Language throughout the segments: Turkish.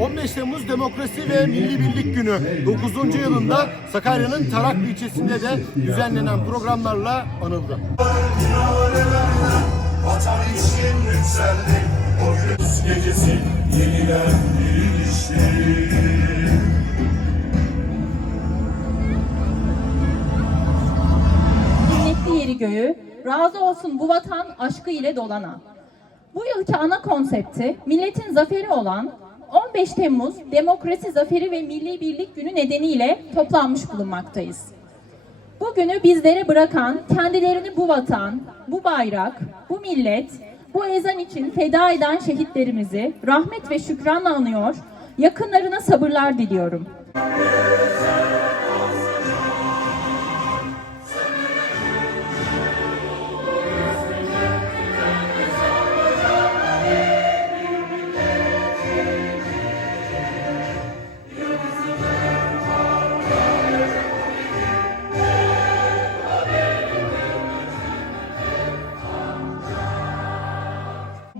15 Temmuz Demokrasi ve Milli Birlik Günü 9. yılında Sakarya'nın Taraklı ilçesinde de düzenlenen programlarla anıldı. Vatan için O gecesi dirilişti yeri göğü, razı olsun bu vatan aşkı ile dolana. Bu yılki ana konsepti milletin zaferi olan 15 Temmuz Demokrasi Zaferi ve Milli Birlik Günü nedeniyle toplanmış bulunmaktayız. Bugünü bizlere bırakan, kendilerini bu vatan, bu bayrak, bu millet, bu ezan için feda eden şehitlerimizi rahmet ve şükranla anıyor, yakınlarına sabırlar diliyorum.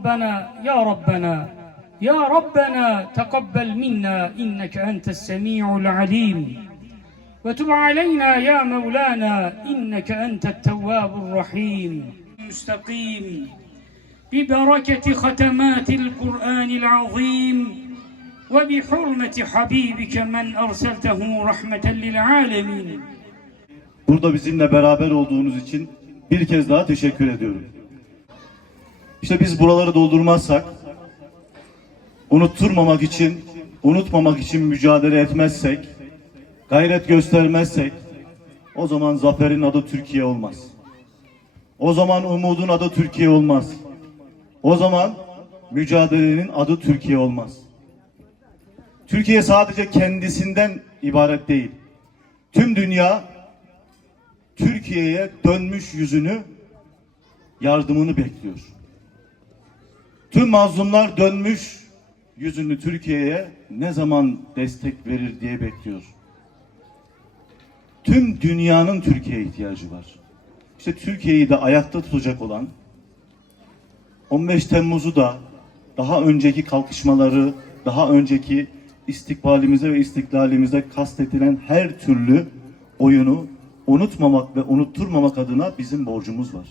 ربنا يا ربنا يا ربنا تقبل منا انك انت السميع العليم وتب علينا يا مولانا انك انت التواب الرحيم مستقيم ببركه ختمات القران العظيم وبحرمه حبيبك من ارسلته رحمه للعالمين Burada bizimle beraber olduğunuz için bir kez daha teşekkür ediyorum. İşte biz buraları doldurmazsak, unutturmamak için, unutmamak için mücadele etmezsek, gayret göstermezsek, o zaman zaferin adı Türkiye olmaz. O zaman umudun adı Türkiye olmaz. O zaman mücadelenin adı Türkiye olmaz. Türkiye sadece kendisinden ibaret değil. Tüm dünya Türkiye'ye dönmüş yüzünü, yardımını bekliyor. Tüm mazlumlar dönmüş yüzünü Türkiye'ye ne zaman destek verir diye bekliyor. Tüm dünyanın Türkiye'ye ihtiyacı var. İşte Türkiye'yi de ayakta tutacak olan 15 Temmuz'u da daha önceki kalkışmaları, daha önceki istikbalimize ve istiklalimize kastedilen her türlü oyunu unutmamak ve unutturmamak adına bizim borcumuz var.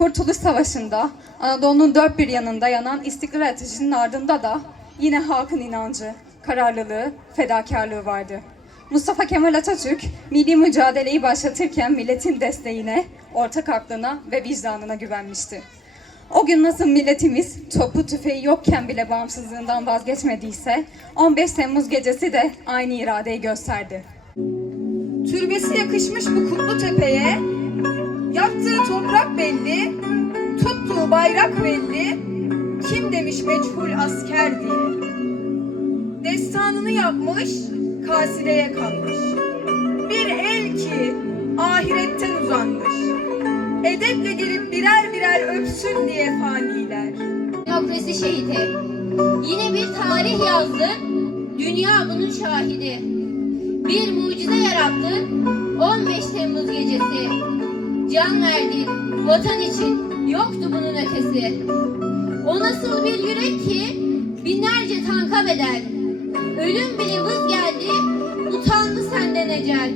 Kurtuluş Savaşı'nda Anadolu'nun dört bir yanında yanan istiklal ateşinin ardında da yine halkın inancı, kararlılığı, fedakarlığı vardı. Mustafa Kemal Atatürk milli mücadeleyi başlatırken milletin desteğine, ortak aklına ve vicdanına güvenmişti. O gün nasıl milletimiz topu tüfeği yokken bile bağımsızlığından vazgeçmediyse 15 Temmuz gecesi de aynı iradeyi gösterdi. Türbesi yakışmış bu kutlu tepeye, yaktığı toprak belli, tuttuğu bayrak belli, kim demiş meçhul asker diye. Destanını yapmış, kasideye kalmış. Bir el ki ahiretten uzanmış. Edeple gelip birer birer öpsün diye faniler. Demokrasi şehidi. Yine bir tarih yazdın, dünya bunun şahidi. Bir mucize yarattın, 15 Temmuz gecesi. Can verdin, vatan için, yoktu bunun ötesi. O nasıl bir yürek ki, binlerce tanka bedel. Ölüm bile vız geldi, utandı senden ecel.